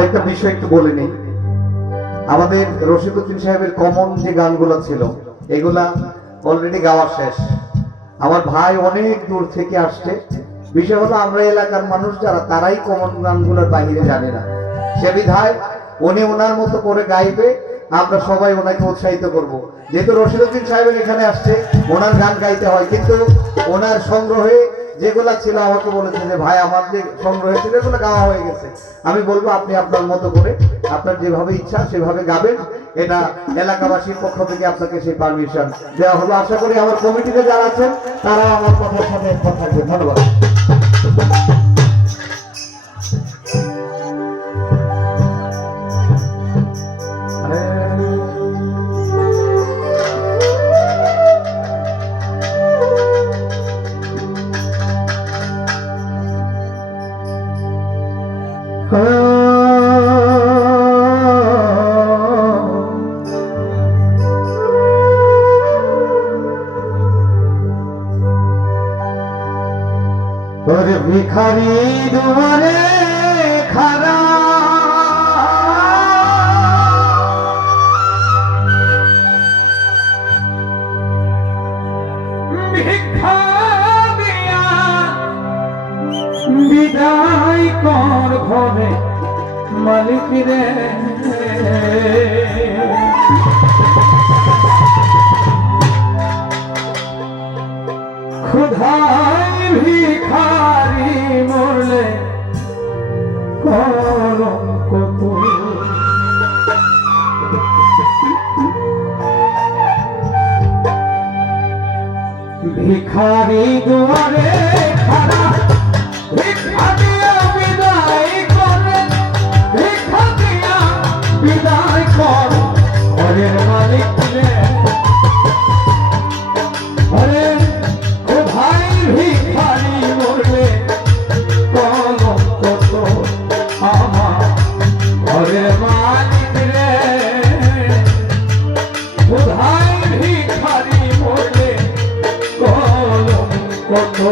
আরেকটা বিষয় একটু বলে নিই, আমাদের রশিদউদ্দিন সাহেবের কমন যে গানগুলো ছিল এগুলা অলরেডি গাওয়া শেষ। আমার ভাই অনেক দূর থেকে আসছে, বিষয় হলো আমরা এলাকার মানুষ যারা তারাই কমন গানগুলোর বাইরে জানে না, সে বিধায় উনি ওনার মতো করে গাইবে, আমরা সবাই ওনাকে উৎসাহিত করব। যেহেতু রশিদউদ্দিন সাহেবের এখানে আসছে ওনার গান গাইতে হয়, কিন্তু ওনার সংগ্রহে যেগুলা ছিল আমাকে বলেছে যে ভাই আমার যে সংগ্রহে ছিল এগুলো গাওয়া হয়ে গেছে। আমি বলবো আপনি আপনার মতো করে আপনার যেভাবে ইচ্ছা সেভাবে গাবেন, এটা এলাকাবাসীর পক্ষ থেকে আপনাকে সেই পারমিশন দেওয়া হলো। আশা করি আমার কমিটিতে যারা আছেন তারা আমার কথার সাথে একমত থাকবেন। ধন্যবাদ। ভিখারি দুয়ারে খারা ভিক্ষা দিয়া বিদায় কর ঘরে মালিক রে, ক্ষুধায় ভিখারি মরলে কলঙ্ক তো, ভিখারি দুয়ারে খারা ভিক্ষা দিয়া বিদায় করে, ভিক্ষা দিয়া বিদায় কর ঘরের মালিক রে, ঘরে ভাই ভিখারি মরলে কলঙ্ক তো আমার ঘরের মালিক রে, ভাই ভিখারি মরলে কলঙ্ক তো।